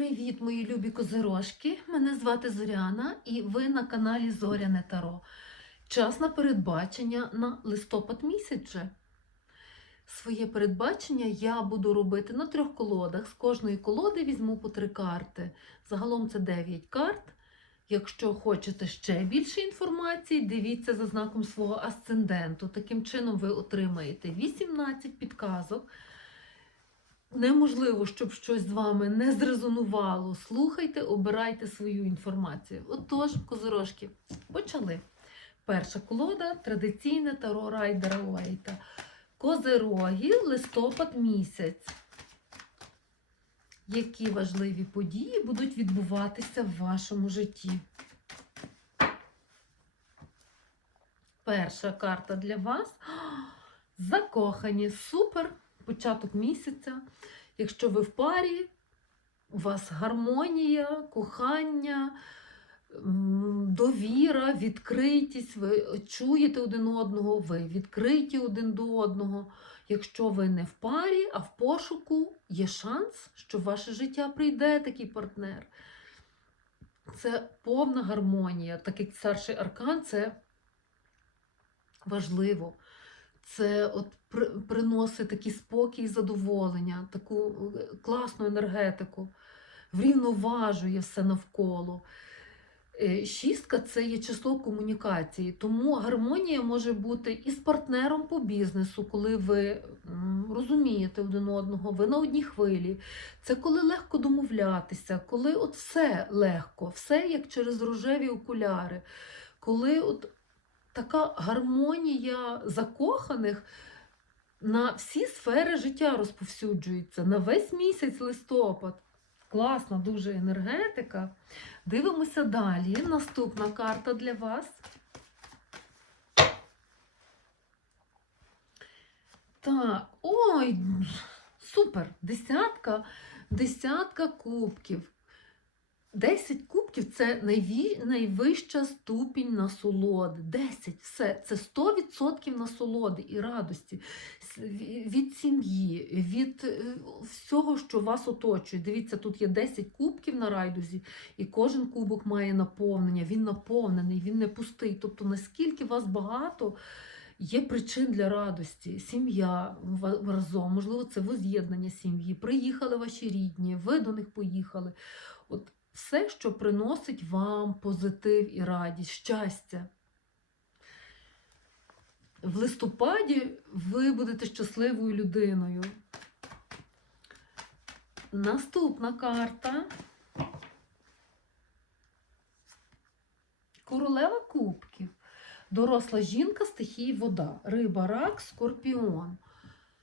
Привіт, мої любі козирожки! Мене звати Зоряна і ви на каналі Зоряне Таро. Час на передбачення на листопад місяць. Своє передбачення я буду робити на трьох колодах. З кожної колоди візьму по три карти. Загалом це 9 карт. Якщо хочете ще більше інформації, дивіться за знаком свого асценденту. Таким чином ви отримаєте 18 підказок. Неможливо, щоб щось з вами не зрезонувало. Слухайте, обирайте свою інформацію. Отож, козорожки, почали. Перша колода традиційне таро райдера Уейта. Козироги, листопад місяць. Які важливі події будуть відбуватися в вашому житті? Перша карта для вас. Закохані. Супер! Початок місяця. Якщо ви в парі, у вас гармонія, кохання, довіра, відкритість, ви чуєте один одного, ви відкриті один до одного. Якщо ви не в парі, а в пошуку, є шанс, що в ваше життя прийде такий партнер. Це повна гармонія, так як старший аркан це важливо. Це от приносить такий спокій і задоволення, таку е, класну енергетику, врівноважує все навколо. Е, Шістка це є число комунікації, тому гармонія може бути і з партнером по бізнесу, коли ви розумієте один одного, ви на одній хвилі. Це коли легко домовлятися, коли от все легко, все як через рожеві окуляри, коли от така гармонія закоханих на всі сфери життя розповсюджується, на весь місяць листопад. Класна дуже енергетика. Дивимося далі. Наступна карта для вас. Так, ой, супер! Десятка, десятка кубків. 10 кубків це найвища ступінь насолоди. 10, все, це 100% насолоди і радості від сім'ї, від е, всього, що вас оточує. Дивіться, тут є 10 кубків на райдузі, і кожен кубок має наповнення. Він наповнений, він не пустий. Тобто, наскільки вас багато. Є причин для радості, сім'я разом, можливо, це воз'єднання сім'ї. Приїхали ваші рідні, ви до них поїхали. От все, що приносить вам позитив і радість, щастя. В листопаді ви будете щасливою людиною. Наступна карта. Королева кубків. Доросла жінка стихії вода. Риба, рак, скорпіон.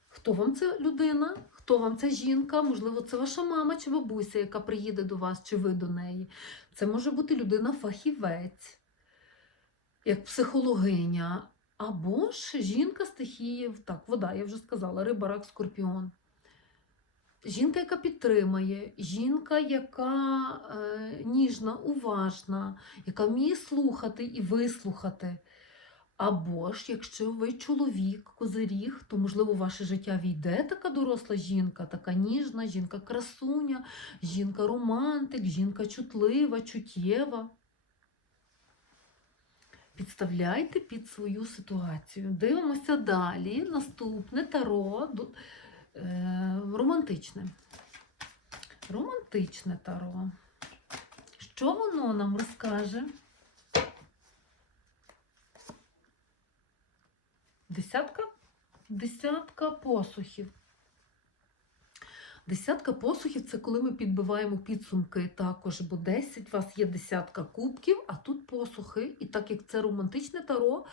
Хто вам ця людина? Хто вам ця жінка? Можливо, це ваша мама чи бабуся, яка приїде до вас, чи ви до неї. Це може бути людина-фахівець, як психологиня, або ж жінка стихії, так, вода, я вже сказала, риба, рак, скорпіон. Жінка, яка підтримає, жінка, яка е, ніжна, уважна, яка вміє слухати і вислухати. Або ж, якщо ви чоловік, козиріг, то, можливо, в ваше життя війде така доросла жінка, така ніжна, жінка-красуня, жінка-романтик, жінка чутлива, чуттєва. Підставляйте під свою ситуацію. Дивимося далі. Наступне таро е, романтичне. Романтичне таро. Що воно нам розкаже? Десятка? Десятка посухів. Десятка посухів це коли ми підбиваємо підсумки також, бо 10 у вас є десятка кубків, а тут посухи. І так як це романтичне таро,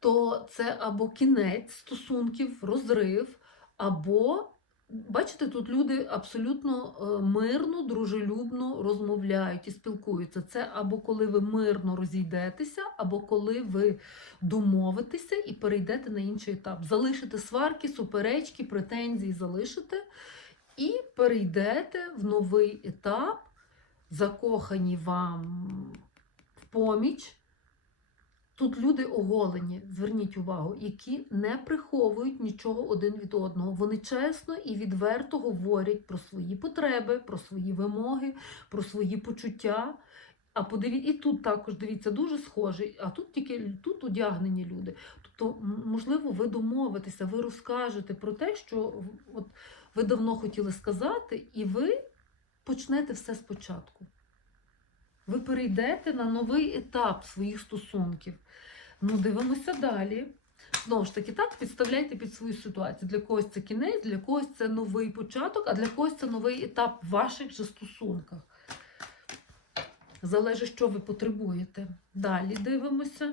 то це або кінець стосунків, розрив, або, бачите, тут люди абсолютно е, мирно, дружелюбно розмовляють і спілкуються. Це або коли ви мирно розійдетеся, або коли ви домовитеся і перейдете на інший етап. Залишите сварки, суперечки, претензії залишите і перейдете в новий етап, закохані вам в поміч. Тут люди оголені, зверніть увагу, які не приховують нічого один від одного. Вони чесно і відверто говорять про свої потреби, про свої вимоги, про свої почуття. А подивіться, і тут також дивіться, дуже схожий, а тут тільки тут одягнені люди. Тобто, можливо, ви домовитеся, ви розкажете про те, що от, ви давно хотіли сказати, і ви почнете все спочатку. Ви перейдете на новий етап своїх стосунків. Ну, дивимося далі. Знову ж таки, так, підставляйте під свою ситуацію. Для когось це кінець, для когось це новий початок, а для когось це новий етап в ваших же стосунках. Залежить, що ви потребуєте. Далі дивимося.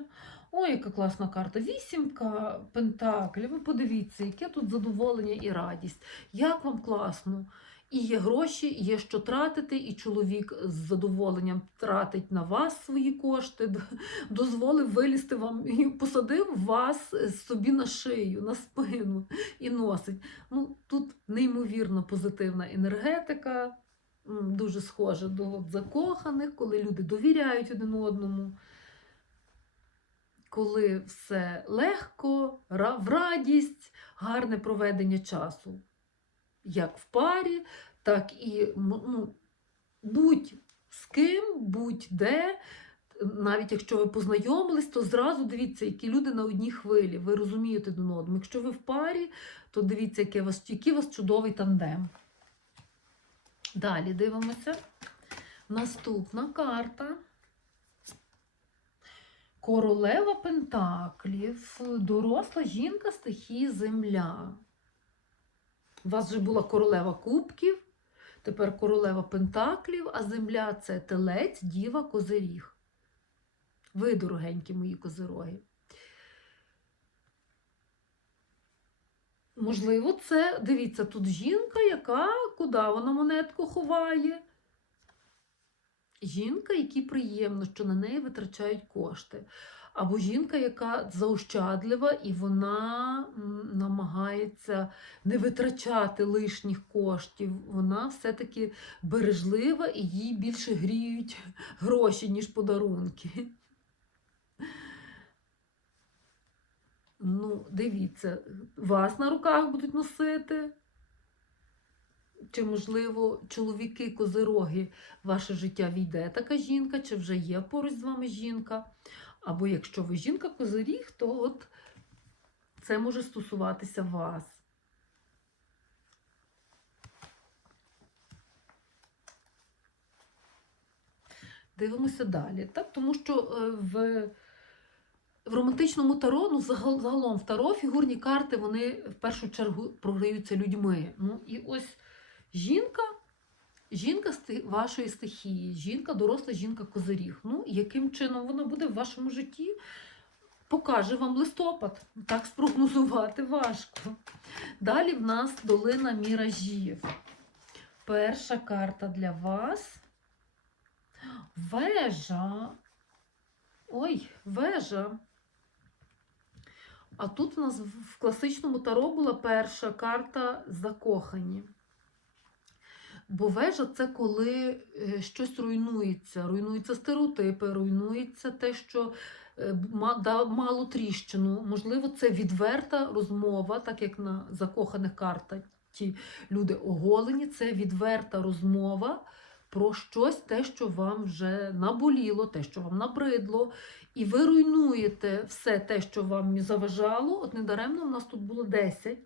Ой, яка класна карта. Вісімка пентаклів. Ви подивіться, яке тут задоволення і радість. Як вам класно. І є гроші, є що тратити, і чоловік з задоволенням тратить на вас свої кошти, дозволив вилізти вам і посадив вас собі на шию, на спину і носить. Ну, тут неймовірно позитивна енергетика, дуже схожа до закоханих, коли люди довіряють один одному. Коли все легко, в радість, гарне проведення часу. Як в парі, так і ну, будь з ким, будь-де. Навіть якщо ви познайомились, то зразу дивіться, які люди на одній хвилі. Ви розумієте один одному. Якщо ви в парі, то дивіться, який у вас, який у вас чудовий тандем. Далі дивимося. Наступна карта. Королева Пентаклів, доросла жінка стихії Земля. У вас вже була королева кубків, тепер королева Пентаклів, а земля це телець, діва, козиріг. Ви, дорогенькі мої козироги. Можливо, це, дивіться, тут жінка, яка куди вона монетку ховає. Жінка, якій приємно, що на неї витрачають кошти. Або жінка, яка заощадлива, і вона намагається не витрачати лишніх коштів. Вона все-таки бережлива і їй більше гріють гроші, ніж подарунки. Ну, дивіться, вас на руках будуть носити. Чи, можливо, чоловіки козироги ваше життя війде така жінка, чи вже є поруч з вами жінка. Або якщо ви жінка козиріг, то от це може стосуватися вас. Дивимося далі. Так? Тому що е, в, в романтичному таро, ну, загалом в таро фігурні карти вони в першу чергу програються людьми. Ну, і ось жінка, жінка вашої стихії, жінка, доросла жінка козиріг. Ну, яким чином вона буде в вашому житті? Покаже вам листопад. Так спрогнозувати важко. Далі в нас долина міражів. Перша карта для вас. Вежа. Ой, вежа. А тут у нас в класичному таро була перша карта закохані. Бо вежа це коли е, щось руйнується, руйнуються стереотипи, руйнується те, що е, мало тріщину. Можливо, це відверта розмова, так як на закоханих картах ті люди оголені, це відверта розмова про щось, те, що вам вже наболіло, те, що вам набридло. І ви руйнуєте все те, що вам заважало. От недаремно у нас тут було 10.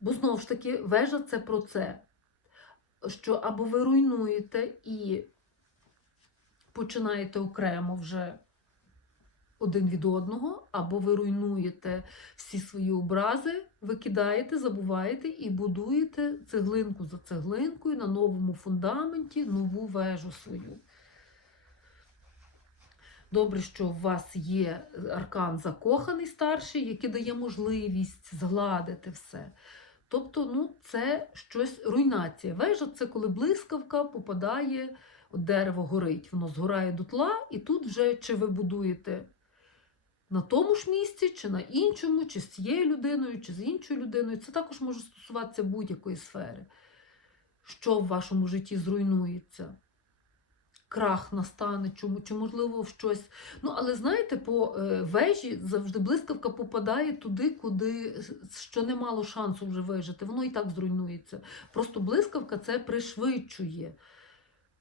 Бо знову ж таки, вежа це про це. Що або ви руйнуєте і починаєте окремо вже один від одного, або ви руйнуєте всі свої образи, викидаєте, забуваєте і будуєте цеглинку за цеглинкою на новому фундаменті нову вежу свою. Добре, що у вас є аркан закоханий старший, який дає можливість згладити все. Тобто, ну, це щось руйнація. Вежа це коли блискавка попадає, дерево горить, воно згорає дотла, і тут вже чи ви будуєте на тому ж місці, чи на іншому, чи з цією людиною, чи з іншою людиною. Це також може стосуватися будь-якої сфери, що в вашому житті зруйнується. Крах настане, чому, чи можливо в щось. Ну, але знаєте, по е, вежі завжди блискавка попадає туди, куди що не мало шансу вже вижити. Воно і так зруйнується. Просто блискавка це пришвидшує.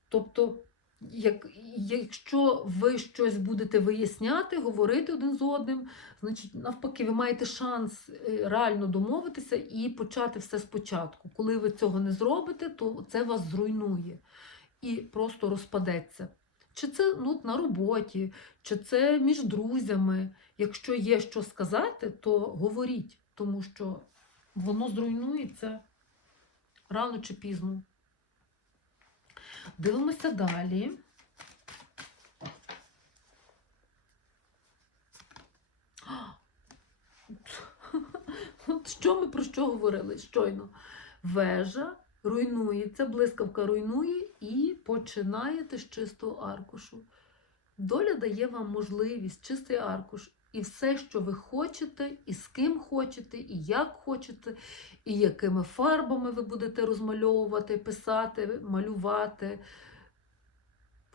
Тобто, як, якщо ви щось будете виясняти, говорити один з одним, значить, навпаки, ви маєте шанс е, реально домовитися і почати все спочатку. Коли ви цього не зробите, то це вас зруйнує і просто розпадеться. Чи це ну, на роботі, чи це між друзями. Якщо є що сказати, то говоріть, тому що воно зруйнується рано чи пізно. Дивимося далі. Що ми про що говорили щойно? Вежа руйнується, блискавка руйнує і починаєте з чистого аркушу. Доля дає вам можливість, чистий аркуш, і все, що ви хочете, і з ким хочете, і як хочете, і якими фарбами ви будете розмальовувати, писати, малювати,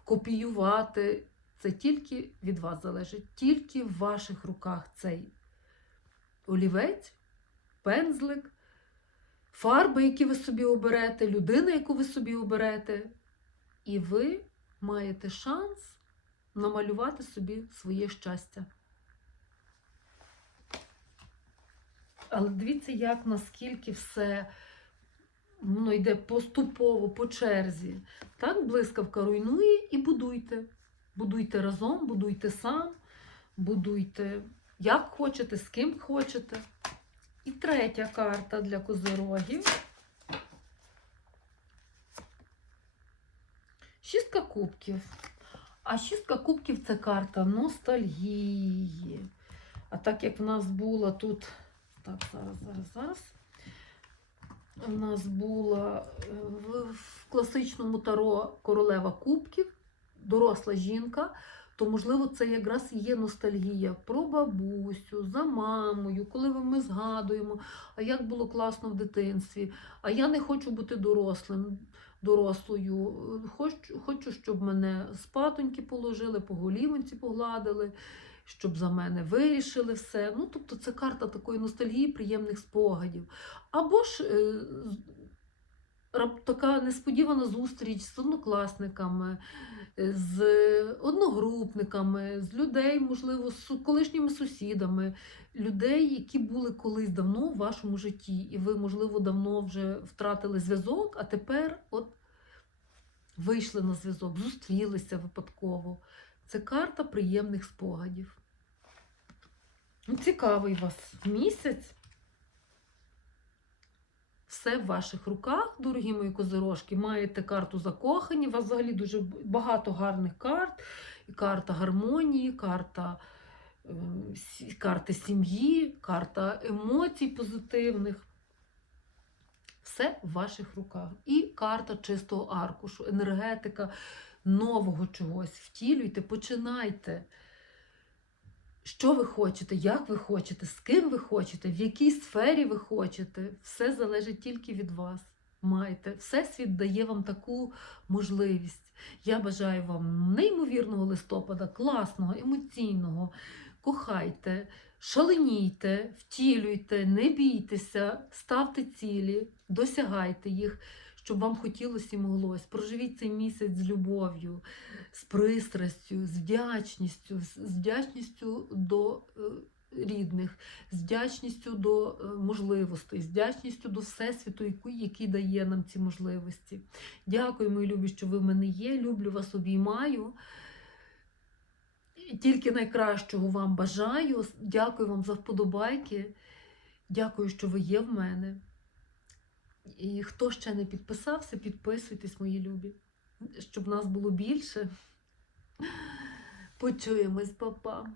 копіювати. Це тільки від вас залежить, тільки в ваших руках цей олівець, пензлик, фарби, які ви собі оберете, людина, яку ви собі оберете. І ви маєте шанс намалювати собі своє щастя. Але дивіться, як наскільки все воно йде поступово по черзі. Так, блискавка руйнує і будуйте. Будуйте разом, будуйте сам, будуйте як хочете, з ким хочете. І третя карта для козирогів. Шістка кубків. А шістка кубків це карта ностальгії. А так як в нас була тут. Так, зараз, зараз, зараз. У нас була е, в класичному таро королева кубків, доросла жінка, то, можливо, це якраз і є ностальгія про бабусю, за мамою, коли ми згадуємо, а як було класно в дитинстві, а я не хочу бути дорослим, дорослою. Хочу, хочу щоб мене спатоньки положили, по голівонці погладили, щоб за мене вирішили все. Ну, тобто це карта такої ностальгії, приємних спогадів. Або ж е, така несподівана зустріч з однокласниками, з одногрупниками, з людей, можливо, з колишніми сусідами, людей, які були колись давно в вашому житті, і ви, можливо, давно вже втратили зв'язок, а тепер от вийшли на зв'язок, зустрілися випадково. Це карта приємних спогадів. Цікавий вас місяць. Все в ваших руках, дорогі мої козирожки. Маєте карту закохані. У вас взагалі дуже багато гарних карт. І карта гармонії, карта, е, сі- карти сім'ї, карта емоцій позитивних. Все в ваших руках. І карта чистого аркушу, енергетика нового чогось. Втілюйте, починайте. Що ви хочете, як ви хочете, з ким ви хочете, в якій сфері ви хочете, все залежить тільки від вас. Маєте. Всесвіт дає вам таку можливість. Я бажаю вам неймовірного листопада, класного, емоційного. Кохайте, шаленійте, втілюйте, не бійтеся, ставте цілі, досягайте їх, щоб вам хотілося і моглось. Проживіть цей місяць з любов'ю, з пристрастю, з вдячністю, з з вдячністю до е, рідних, з вдячністю до е, можливостей, з вдячністю до Всесвіту, який дає нам ці можливості. Дякую, мої любі, що ви в мене є. Люблю вас, обіймаю. Тільки найкращого вам бажаю. Дякую вам за вподобайки. Дякую, що ви є в мене. І хто ще не підписався, підписуйтесь, мої любі, щоб нас було більше. Почуємось, папа.